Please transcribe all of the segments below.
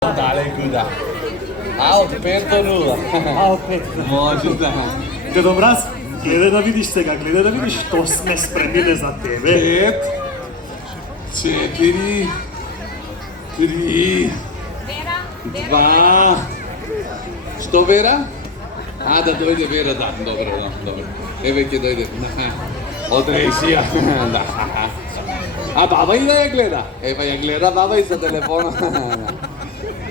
Daleko da. A od Petonu. A opet. Može da. Djedo Mraz, gledaj da vidiš se ga, gledaj da vidiš što sme spremile za tebe. 5, 4, 3, 2. Što Vera? A da dojde Vera, da, dobro. Eveke dojde. Od Rejsija. Da. A baba i da je gleda. Eva je gleda baba i sa telefona.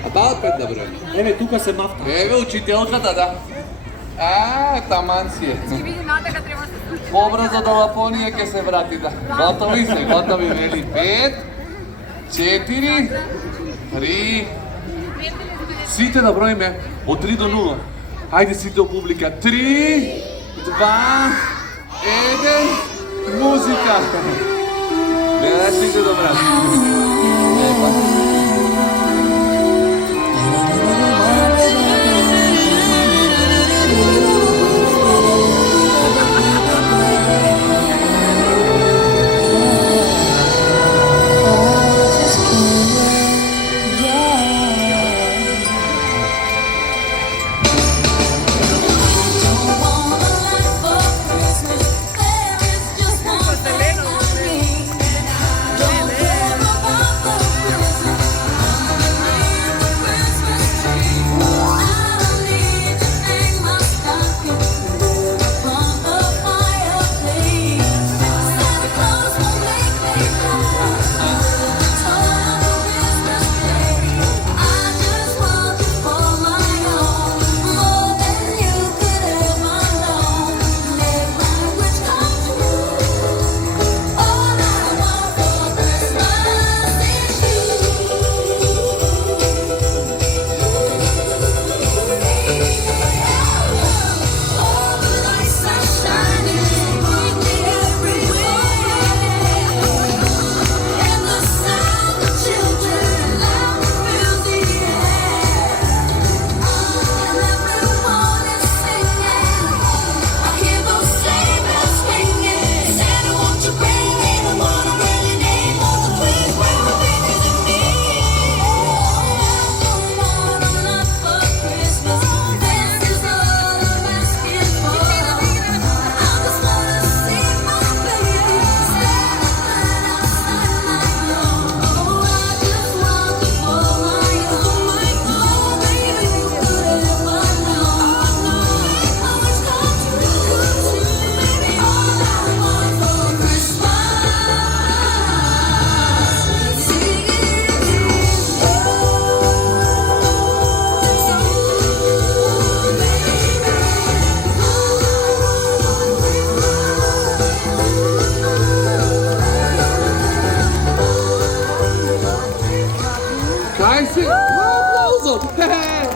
A da opet da broj. Eve, tuka se mafta. Evo učiteljkата, da. A, taman si je. Ще види Ната kad treba se slučiti. Побрзо до Лапонија ќе се врати, да. Готови, вели. 5, 4, 3. Сите да броиме од 3 до 0. Ајде сите публика. 3, 2, 1. Музика. Гледаш сите добра. Kaj si? Aplauso!